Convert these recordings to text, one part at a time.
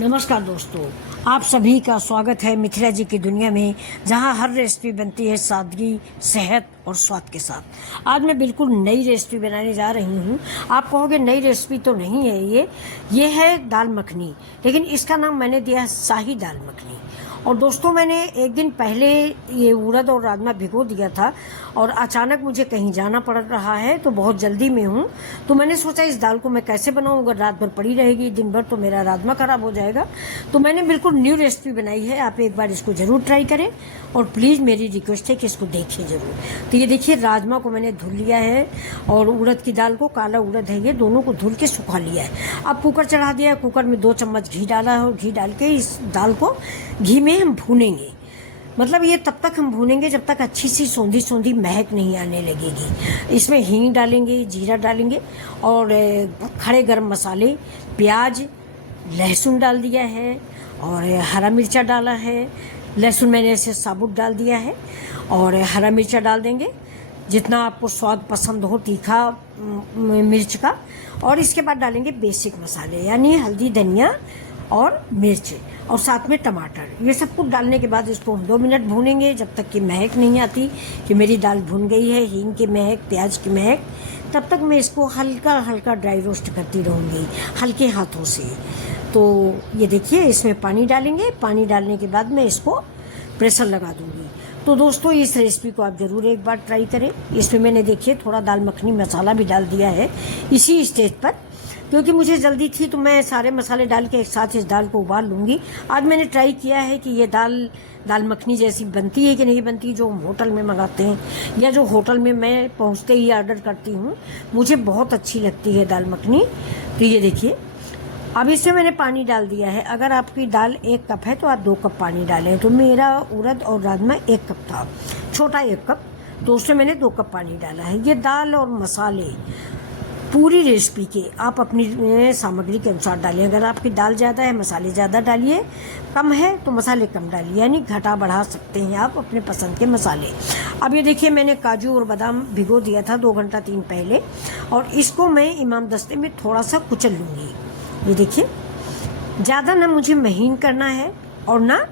नमस्कार दोस्तों, आप सभी का स्वागत है मिथिला जी की दुनिया में, जहां हर रेसिपी बनती है सादगी, सेहत और स्वाद के साथ। आज मैं बिल्कुल नई रेसिपी बनाने जा रही हूं। आप कहोगे नई रेसिपी तो नहीं है ये है दाल मखनी, लेकिन इसका नाम मैंने दिया है शाही दाल मखनी। और दोस्तों, मैंने एक दिन पहले ये उड़द और राजमा भिगो दिया था और अचानक मुझे कहीं जाना पड़ रहा है, तो बहुत जल्दी में हूँ। तो मैंने सोचा इस दाल को मैं कैसे बनाऊँ, अगर रात भर पड़ी रहेगी दिन भर तो मेरा राजमा खराब हो जाएगा। तो मैंने बिल्कुल न्यू रेसिपी बनाई है। आप एक बार इसको ज़रूर ट्राई करें और प्लीज़ मेरी रिक्वेस्ट है कि इसको देखें ज़रूर। तो ये देखिए, राजमा को मैंने धुल लिया है और उड़द की दाल को, काला उड़द है ये, दोनों को धुल के सुखा लिया है। अब कुकर चढ़ा दिया है। कुकर में 2 चम्मच घी डाला है और घी डाल के इस दाल को घी में हम भूनेंगे। मतलब ये तब तक हम भूनेंगे जब तक अच्छी सी सौंधी सौंधी महक नहीं आने लगेगी। इसमें हींग डालेंगे, जीरा डालेंगे और खड़े गरम मसाले, प्याज, लहसुन डाल दिया है और हरा मिर्चा डाला है। लहसुन मैंने ऐसे साबुत डाल दिया है और हरा मिर्चा डाल देंगे जितना आपको स्वाद पसंद हो, तीखा मिर्च का। और इसके बाद डालेंगे बेसिक मसाले, यानी हल्दी, धनिया और मिर्च और साथ में टमाटर। ये सब कुछ डालने के बाद इसको 2 मिनट भूनेंगे जब तक कि महक नहीं आती कि मेरी दाल भुन गई है। हींग की महक, प्याज की महक, तब तक मैं इसको हल्का हल्का ड्राई रोस्ट करती रहूँगी हल्के हाथों से। तो ये देखिए, इसमें पानी डालेंगे। पानी डालने के बाद मैं इसको प्रेशर लगा दूँगी। तो दोस्तों, इस रेसिपी को आप ज़रूर एक बार ट्राई करें। इसमें मैंने देखिए थोड़ा दाल मखनी मसाला भी डाल दिया है इसी स्टेज पर, क्योंकि मुझे जल्दी थी तो मैं सारे मसाले डाल के एक साथ इस दाल को उबाल लूँगी। आज मैंने ट्राई किया है कि ये दाल मखनी जैसी बनती है कि नहीं बनती, जो हम होटल में मंगाते हैं या जो होटल में मैं पहुँचते ही ऑर्डर करती हूँ। मुझे बहुत अच्छी लगती है दाल मखनी। तो ये देखिए, अब इसमें मैंने पानी डाल दिया है। अगर आपकी दाल 1 कप है तो आप 2 कप पानी डालें। तो मेरा उड़द और राजमा 1 कप था, छोटा 1 कप, तो उसमें मैंने 2 कप पानी डाला है। ये दाल और मसाले पूरी रेसिपी के आप अपनी सामग्री के अनुसार डालिए। अगर आपकी दाल ज़्यादा है, मसाले ज़्यादा डालिए, कम है तो मसाले कम डालिए, यानी घटा बढ़ा सकते हैं आप अपने पसंद के मसाले। अब ये देखिए, मैंने काजू और बादाम भिगो दिया था 2 घंटा 3 पहले, और इसको मैं इमाम दस्ते में थोड़ा सा कुचल लूँगी। ये देखिए, ज़्यादा ना मुझे महीन करना है और ना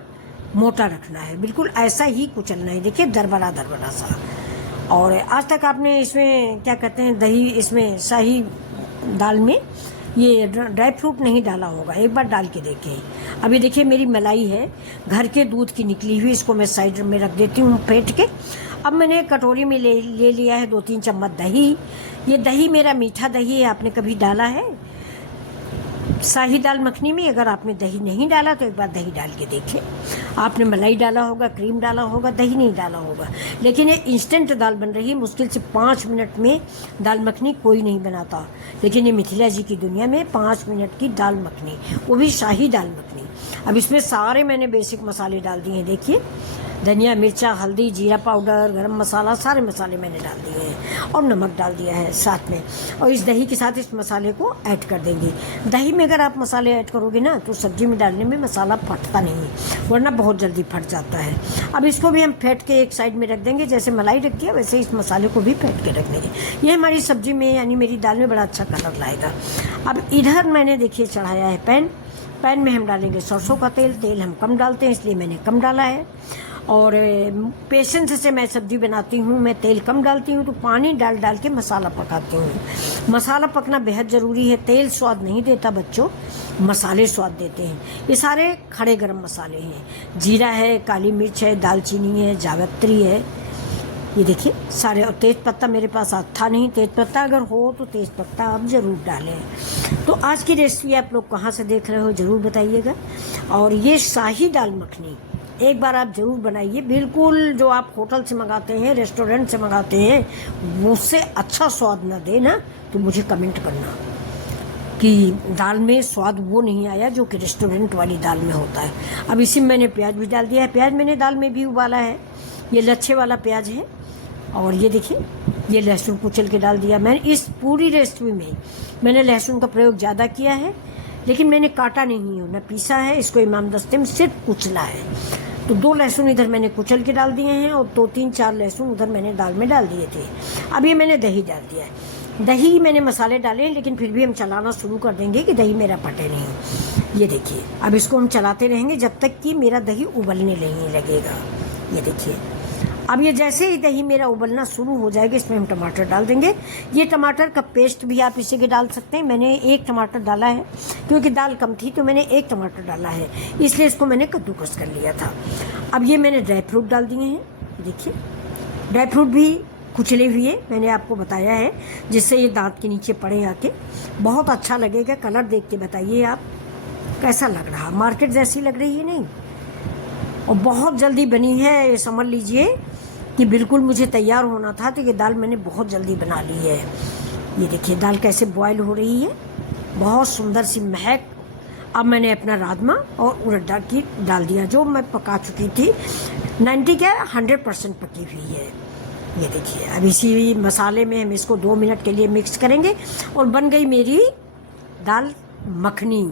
मोटा रखना है, बिल्कुल ऐसा ही कुचलना है। देखिए, दरबरा दरबरा सा। और आज तक आपने इसमें क्या कहते हैं, दही, इसमें शाही दाल में ये ड्राई फ्रूट नहीं डाला होगा, एक बार डाल के देखें। अभी देखिए, मेरी मलाई है घर के दूध की निकली हुई, इसको मैं साइड में रख देती हूँ फेंट के। अब मैंने कटोरी में ले लिया है 2-3 चम्मच दही। ये दही मेरा मीठा दही है। आपने कभी डाला है शाही दाल मखनी में? अगर आपने दही नहीं डाला तो एक बार दही डाल के देखें। आपने मलाई डाला होगा, क्रीम डाला होगा, दही नहीं डाला होगा। लेकिन ये इंस्टेंट दाल बन रही है। मुश्किल से 5 मिनट में दाल मखनी कोई नहीं बनाता, लेकिन ये मिथिला जी की दुनिया में 5 मिनट की दाल मखनी, वो भी शाही दाल मखनी। अब इसमें सारे मैंने बेसिक मसाले डाल दिए हैं। देखिए, धनिया, मिर्चा, हल्दी, जीरा पाउडर, गरम मसाला, सारे मसाले मैंने डाल दिए हैं और नमक डाल दिया है साथ में। और इस दही के साथ इस मसाले को ऐड कर देंगे। दही में अगर आप मसाले ऐड करोगे ना तो सब्जी में डालने में मसाला फटता नहीं, वरना बहुत जल्दी फट जाता है। अब इसको भी हम फेंट के एक साइड में रख देंगे। जैसे मलाई रख दिया वैसे इस मसाले को भी फेंट के रख देंगे। ये हमारी सब्जी में, यानी मेरी दाल में बड़ा अच्छा कलर लाएगा। अब इधर मैंने देखिए चढ़ाया है पैन में हम डालेंगे सरसों का तेल। तेल हम कम डालते हैं इसलिए मैंने कम डाला है। और पेशेंस से मैं सब्जी बनाती हूँ, मैं तेल कम डालती हूँ, तो पानी डाल के मसाला पकाती हूँ। मसाला पकना बेहद ज़रूरी है। तेल स्वाद नहीं देता बच्चों, मसाले स्वाद देते हैं। ये सारे खड़े गरम मसाले हैं। जीरा है, काली मिर्च है, दालचीनी है, जावित्री है। ये देखिए सारे, और तेज पत्ता मेरे पास था नहीं। तेज पत्ता अगर हो तो तेज पत्ता आप ज़रूर डालें। तो आज की रेसिपी आप लोग कहाँ से देख रहे हो ज़रूर बताइएगा। और ये शाही दाल मखनी एक बार आप ज़रूर बनाइए। बिल्कुल जो आप होटल से मंगाते हैं, रेस्टोरेंट से मंगाते हैं, उससे अच्छा स्वाद ना दे ना तो मुझे कमेंट करना कि दाल में स्वाद वो नहीं आया जो कि रेस्टोरेंट वाली दाल में होता है। अब इसी में मैंने प्याज भी डाल दिया है। प्याज मैंने दाल में भी उबाला है। ये लच्छे वाला प्याज है। और ये देखिए, ये लहसुन कुचल के डाल दिया। मैंने इस पूरी रेसिपी में मैंने लहसुन का प्रयोग ज़्यादा किया है, लेकिन मैंने काटा नहीं है, न पीसा है। इसको इमाम दस्ते में सिर्फ कुचला है। तो 2 लहसुन इधर मैंने कुचल के डाल दिए हैं और 2-3-4 लहसुन उधर मैंने दाल में डाल दिए थे। अब ये मैंने दही डाल दिया है। दही मैंने मसाले डाले हैं, लेकिन फिर भी हम चलाना शुरू कर देंगे कि दही मेरा फटे नहीं। ये देखिए, अब इसको हम चलाते रहेंगे जब तक कि मेरा दही उबलने नहीं लगेगा। ये देखिए, अब ये जैसे ही दही मेरा उबलना शुरू हो जाएगा, इसमें हम टमाटर डाल देंगे। ये टमाटर का पेस्ट भी आप इसी के डाल सकते हैं। मैंने एक टमाटर डाला है क्योंकि दाल कम थी, तो मैंने एक टमाटर डाला है, इसलिए इसको मैंने कद्दूकस कर लिया था। अब ये मैंने ड्राई फ्रूट डाल दिए हैं। देखिए, ड्राई फ्रूट भी कुचले हुए मैंने आपको बताया है, जिससे ये दांत के नीचे पड़े आके बहुत अच्छा लगेगा। कलर देख के बताइए आप कैसा लग रहा। मार्केट जैसी लग रही है नहीं, और बहुत जल्दी बनी है। ये समझ लीजिए कि बिल्कुल मुझे तैयार होना था, तो ये दाल मैंने बहुत जल्दी बना ली है। ये देखिए दाल कैसे बॉयल हो रही है, बहुत सुंदर सी महक। अब मैंने अपना राजमा और उड़द दाल की डाल दिया, जो मैं पका चुकी थी। 100% पकी हुई है। ये देखिए, अब इसी मसाले में हम इसको 2 मिनट के लिए मिक्स करेंगे और बन गई मेरी दाल मखनी।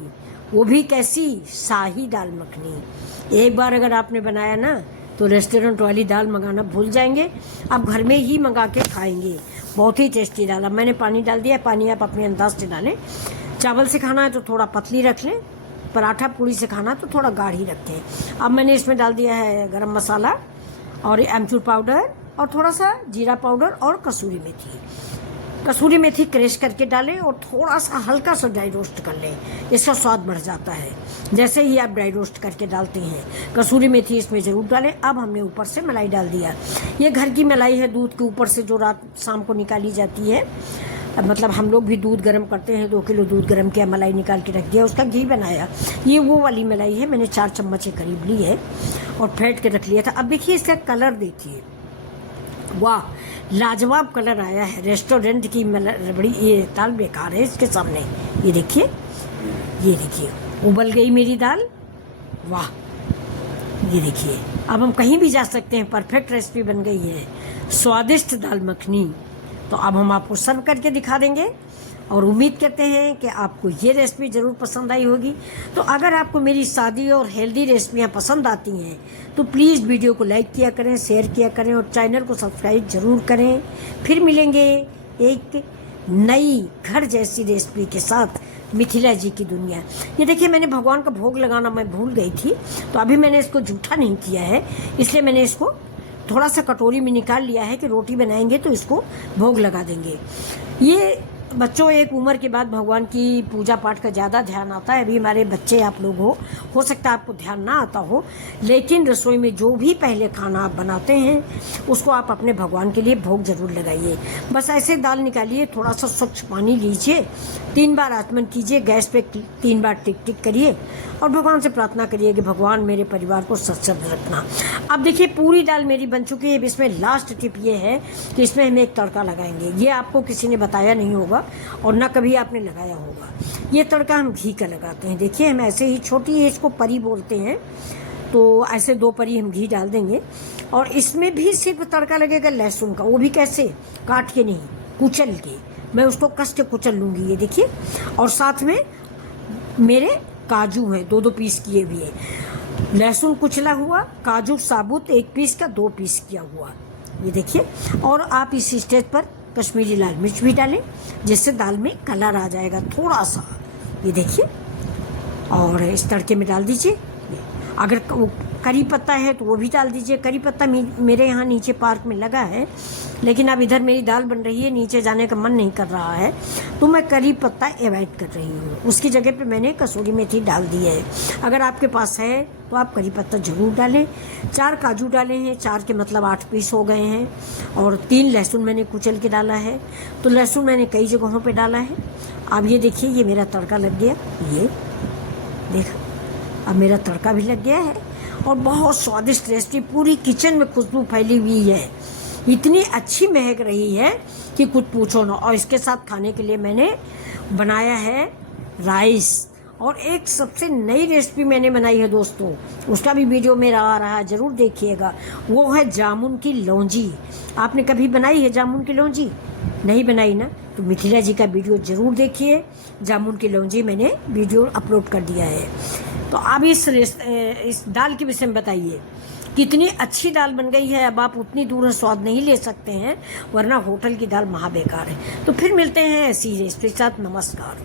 वो भी कैसी, शाही दाल मखनी। एक बार अगर आपने बनाया ना, तो रेस्टोरेंट वाली दाल मंगाना भूल जाएंगे, आप घर में ही मंगा के खाएंगे। बहुत ही टेस्टी दाल। अब मैंने पानी डाल दिया। पानी आप अपने अंदाज से डालें। चावल से खाना है तो थोड़ा पतली रख लें, पराठा पूरी से खाना तो थोड़ा गाढ़ी रखें। अब मैंने इसमें डाल दिया है गरम मसाला और अमचूर पाउडर और थोड़ा सा जीरा पाउडर और कसूरी मेथी। कसूरी मेथी क्रश करके डालें और थोड़ा सा हल्का सा ड्राई रोस्ट कर लें, इसका स्वाद बढ़ जाता है। जैसे ही आप ड्राई रोस्ट करके डालते हैं, कसूरी मेथी इसमें ज़रूर डालें। अब हमने ऊपर से मलाई डाल दिया। ये घर की मलाई है, दूध के ऊपर से जो रात शाम को निकाली जाती है। मतलब हम लोग भी दूध गर्म करते हैं, 2 किलो दूध गर्म किया, मलाई निकाल के रख दिया, उसका घी बनाया। ये वो वाली मलाई है, मैंने 4 चम्मच के करीब ली है और फेंट के रख लिया था। अब देखिए इसका कलर देखिए, वाह लाजवाब कलर आया है। रेस्टोरेंट की बड़ी ये दाल बेकार है इसके सामने। ये देखिए, ये देखिए उबल गई मेरी दाल। वाह, ये देखिए, अब हम कहीं भी जा सकते हैं। परफेक्ट रेसिपी बन गई है, स्वादिष्ट दाल मखनी। तो अब हम आपको सर्व करके दिखा देंगे और उम्मीद करते हैं कि आपको ये रेसिपी ज़रूर पसंद आई होगी। तो अगर आपको मेरी सादी और हेल्दी रेसिपियाँ पसंद आती हैं तो प्लीज़ वीडियो को लाइक किया करें, शेयर किया करें और चैनल को सब्सक्राइब ज़रूर करें। फिर मिलेंगे एक नई घर जैसी रेसिपी के साथ। मिथिला जी की दुनिया। ये देखिए, मैंने भगवान का भोग लगाना मैं भूल गई थी, तो अभी मैंने इसको जूठा नहीं किया है, इसलिए मैंने इसको थोड़ा सा कटोरी में निकाल लिया है कि रोटी बनाएंगे तो इसको भोग लगा देंगे। ये बच्चों, एक उम्र के बाद भगवान की पूजा पाठ का ज़्यादा ध्यान आता है। अभी हमारे बच्चे आप लोग हो सकता है आपको ध्यान ना आता हो, लेकिन रसोई में जो भी पहले खाना आप बनाते हैं उसको आप अपने भगवान के लिए भोग जरूर लगाइए। बस ऐसे दाल निकालिए, थोड़ा सा स्वच्छ पानी लीजिए, 3 बार आचमन कीजिए, गैस पे 3 बार टिक टिक करिए और भगवान से प्रार्थना करिए कि भगवान मेरे परिवार को सत्संग रखना। अब देखिए पूरी दाल मेरी बन चुकी है। इसमें लास्ट टिप ये है कि इसमें हम एक तड़का लगाएंगे। ये आपको किसी ने बताया नहीं होगा और ना कभी आपने लगाया होगा। ये तड़का हम घी का लगाते हैं। देखिए, हम ऐसे ही, छोटी है इसको परी बोलते हैं, तो ऐसे 2 परी हम घी डाल देंगे और इसमें भी सिर्फ तड़का लगेगा लहसुन का। वो भी कैसे, काट के नहीं, कुचल के। मैं उसको कस के कुचल लूँगी। ये देखिए, और साथ में मेरे काजू हैं 2-2 पीस किए हुए, लहसुन कुचला हुआ, काजू साबुत 1 पीस का 2 पीस किया हुआ। ये देखिए, और आप इस स्टेज पर कश्मीरी लाल मिर्च भी डालें, जिससे दाल में कलर आ जाएगा थोड़ा सा। ये देखिए, और इस तड़के में डाल दीजिए। अगर करी पत्ता है तो वो भी डाल दीजिए। करी पत्ता मेरे यहाँ नीचे पार्क में लगा है, लेकिन अब इधर मेरी दाल बन रही है, नीचे जाने का मन नहीं कर रहा है, तो मैं करी पत्ता अवॉइड कर रही हूँ। उसकी जगह पे मैंने कसूरी मेथी डाल दी है। अगर आपके पास है तो आप करी पत्ता ज़रूर डालें। 4 काजू डाले हैं, 4 के मतलब 8 पीस हो गए हैं, और 3 लहसुन मैंने कुचल के डाला है। तो लहसुन मैंने कई जगहों पर डाला है। अब ये देखिए, ये मेरा तड़का लग गया। ये देखा, अब मेरा तड़का भी लग गया है और बहुत स्वादिष्ट रेसिपी, पूरी किचन में खुशबू फैली हुई है। इतनी अच्छी महक रही है कि कुछ पूछो ना। और इसके साथ खाने के लिए मैंने बनाया है राइस, और एक सबसे नई रेसिपी मैंने बनाई है दोस्तों, उसका भी वीडियो मेरा आ रहा है, ज़रूर देखिएगा। वो है जामुन की लौंजी। आपने कभी बनाई है जामुन की लौंजी? नहीं बनाई ना, तो मिथिला जी का वीडियो ज़रूर देखिए। जामुन की लौंजी मैंने वीडियो अपलोड कर दिया है। तो आप इस दाल के विषय में बताइए। कितनी अच्छी दाल बन गई है, अब आप उतनी दूर स्वाद नहीं ले सकते हैं, वरना होटल की दाल महा बेकार है। तो फिर मिलते हैं ऐसी रेसिपी के साथ। नमस्कार।